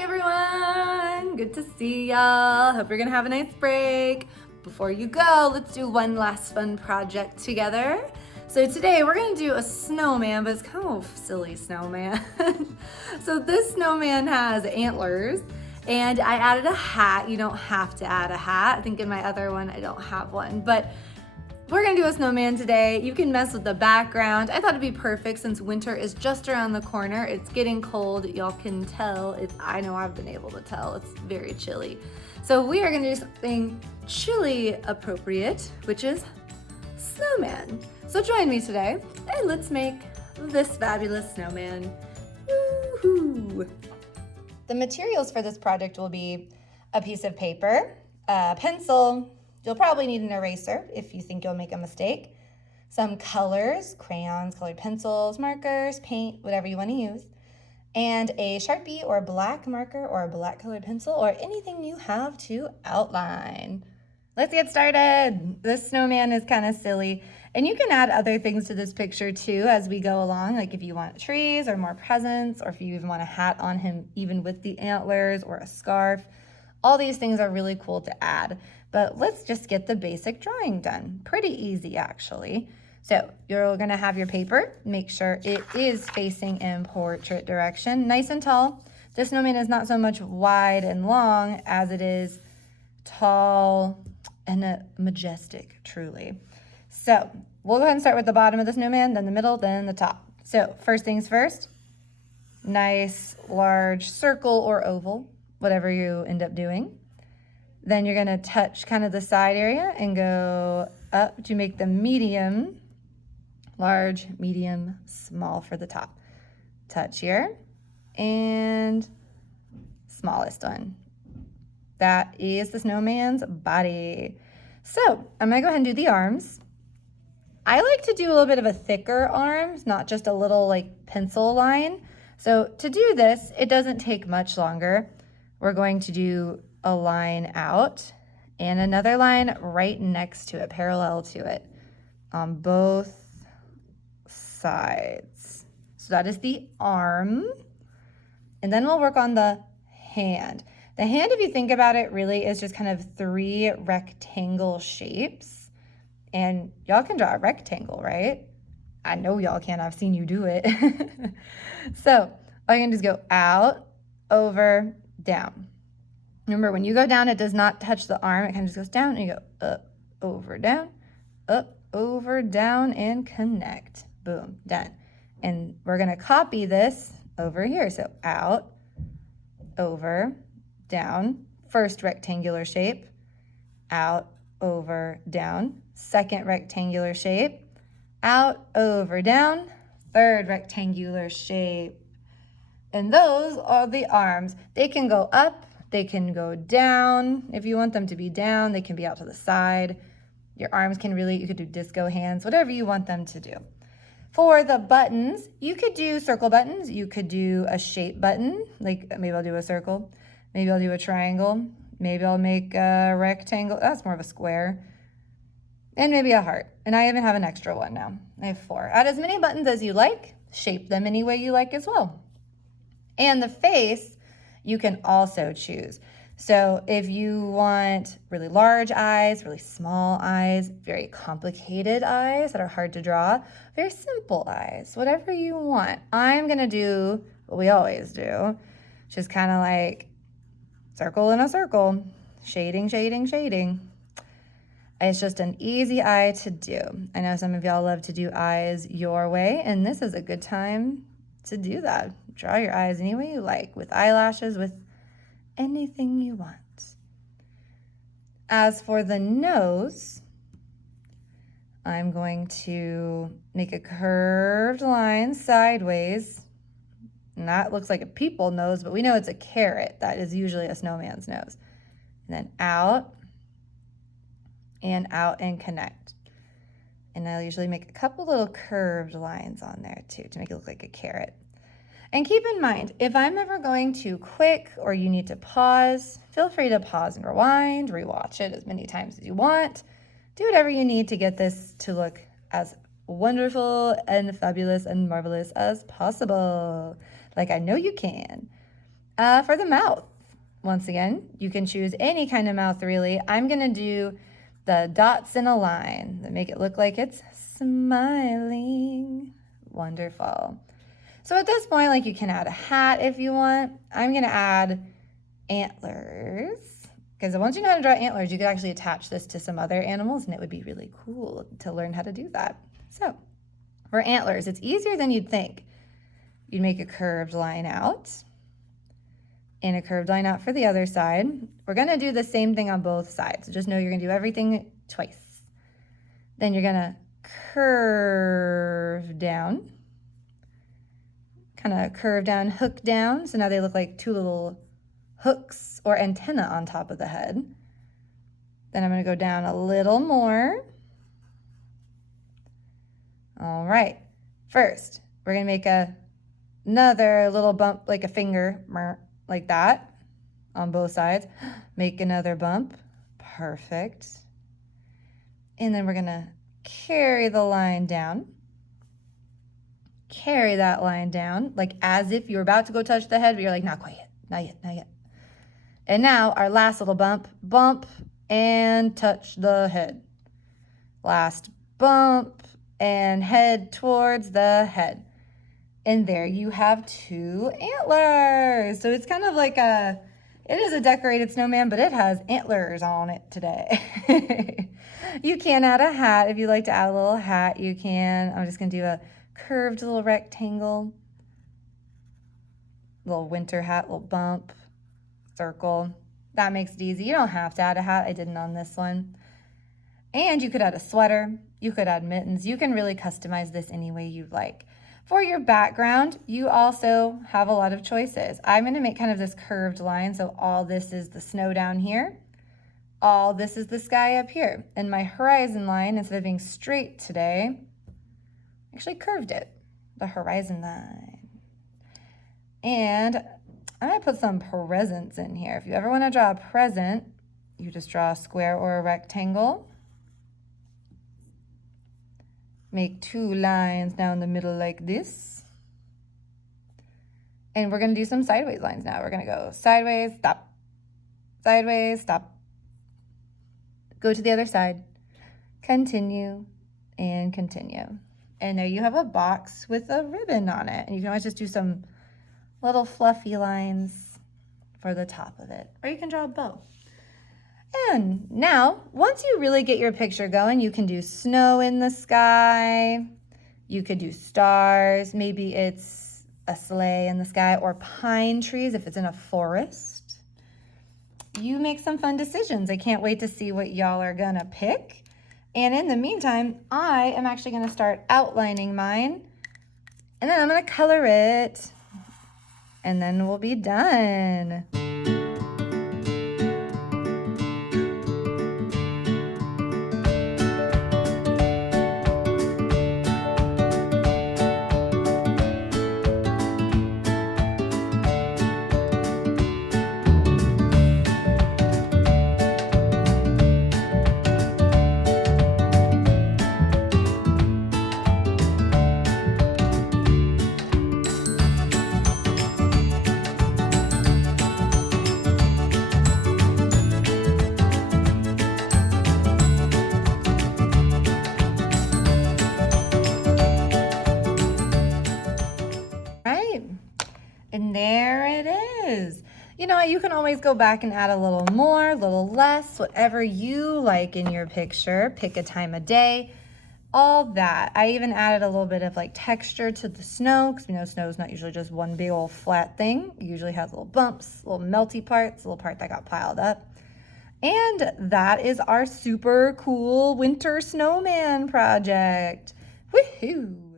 Hey everyone, good to see y'all. Hope you're gonna have a nice break. Before you go, let's do one last fun project together. So today we're gonna do a snowman, but it's kind of a silly snowman. So this snowman has antlers and I added a hat. You don't have to add a hat. I think in my other one I don't have one, but we're gonna do a snowman today. You can mess with the background. I thought it'd be perfect since winter is just around the corner. It's getting cold, y'all can tell. I know I've been able to tell, it's very chilly. So we are gonna do something chilly appropriate, which is snowman. So join me today and let's make this fabulous snowman. Woo-hoo. The materials for this project will be a piece of paper, a pencil. You'll probably need an eraser if you think you'll make a mistake. Some colors, crayons, colored pencils, markers, paint, whatever you want to use. And a Sharpie or a black marker or a black colored pencil or anything you have to outline. Let's get started. This snowman is kind of silly. And you can add other things to this picture too as we go along. Like if you want trees or more presents, or if you even want a hat on him even with the antlers or a scarf. All these things are really cool to add, but let's just get the basic drawing done. Pretty easy, actually. So you're gonna have your paper. Make sure it is facing in portrait direction, nice and tall. This snowman is not so much wide and long as it is tall and majestic, truly. So we'll go ahead and start with the bottom of the snowman, then the middle, then the top. So first things first, nice large circle or oval, whatever you end up doing. Then you're gonna touch kind of the side area and go up to make the medium, large, medium, small for the top. Touch here and smallest one. That is the snowman's body. So I'm gonna go ahead and do the arms. I like to do a little bit of a thicker arms, not just a little like pencil line. So to do this, it doesn't take much longer. We're going to do a line out and another line right next to it, parallel to it on both sides. So that is the arm. And then we'll work on the hand. The hand, if you think about it, really is just kind of three rectangle shapes. And y'all can draw a rectangle, right? I know y'all can, I've seen you do it. So all you can do is go out, over, down. Remember, when you go down, it does not touch the arm. It kind of just goes down and you go up, over, down, and connect. Boom, done. And we're gonna copy this over here. So out, over, down, first rectangular shape, out, over, down, second rectangular shape, out, over, down, third rectangular shape. And those are the arms. They can go up, they can go down. If you want them to be down, they can be out to the side. Your arms can really, you could do disco hands, whatever you want them to do. For the buttons, you could do circle buttons. You could do a shape button, like maybe I'll do a circle. Maybe I'll do a triangle. Maybe I'll make a rectangle. That's more of a square. And maybe a heart. And I even have an extra one now. I have 4. Add as many buttons as you like. Shape them any way you like as well. And the face, you can also choose. So if you want really large eyes, really small eyes, very complicated eyes that are hard to draw, very simple eyes, whatever you want. I'm gonna do what we always do, which is kind of like circle in a circle, shading, shading, shading. It's just an easy eye to do. I know some of y'all love to do eyes your way, and this is a good time to do that. Draw your eyes any way you like, with eyelashes, with anything you want. As for the nose, I'm going to make a curved line sideways. And that looks like a people nose, but we know it's a carrot. That is usually a snowman's nose. And then out and connect. And I'll usually make a couple little curved lines on there too to make it look like a carrot. And keep in mind, if I'm ever going too quick or you need to pause, feel free to pause and rewind, rewatch it as many times as you want. Do whatever you need to get this to look as wonderful and fabulous and marvelous as possible. Like I know you can. For the mouth, once again, you can choose any kind of mouth really. I'm gonna do the dots in a line that make it look like it's smiling. Wonderful. So at this point, like, you can add a hat if you want. I'm gonna add antlers, because once you know how to draw antlers, you could actually attach this to some other animals and it would be really cool to learn how to do that. So for antlers, it's easier than you'd think. You'd make a curved line out and a curved line out for the other side. We're gonna do the same thing on both sides. So just know you're gonna do everything twice. Then you're gonna curve down, kind of curve down, hook down. So now they look like two little hooks or antenna on top of the head. Then I'm gonna go down a little more. All right, first, we're gonna make another little bump, like a finger, like that, on both sides. Make another bump, perfect. And then we're gonna carry the line down. Carry that line down, like as if you're about to go touch the head, but you're like, not quite yet, not yet, not yet. And now our last little bump, bump and touch the head. Last bump and head towards the head. And there you have two antlers. So it's kind of like it is a decorated snowman, but it has antlers on it today. You can add a hat if you'd like to add a little hat, you can. I'm just gonna do a curved little rectangle, little winter hat, little bump, circle. That makes it easy. You don't have to add a hat. I didn't on this one. And you could add a sweater. You could add mittens. You can really customize this any way you'd like. For your background, you also have a lot of choices. I'm going to make kind of this curved line. So all this is the snow down here. All this is the sky up here. And my horizon line, instead of being straight today, actually curved it, the horizon line. And I'm gonna put some presents in here. If you ever wanna draw a present, you just draw a square or a rectangle. Make two lines down the middle like this. And we're gonna do some sideways lines now. We're gonna go sideways, stop, sideways, stop. Go to the other side, continue, and continue. And there you have a box with a ribbon on it. And you can always just do some little fluffy lines for the top of it. Or you can draw a bow. And now, once you really get your picture going, you can do snow in the sky. You could do stars. Maybe it's a sleigh in the sky, or pine trees if it's in a forest. You make some fun decisions. I can't wait to see what y'all are gonna pick. And in the meantime, I am actually gonna start outlining mine, and then I'm gonna color it, and then we'll be done. And there it is. You know, you can always go back and add a little more, a little less, whatever you like in your picture. Pick a time of day, all that. I even added a little bit of like texture to the snow, because we know snow is not usually just one big old flat thing. It usually has little bumps, little melty parts, a little part that got piled up. And that is our super cool winter snowman project. Woohoo!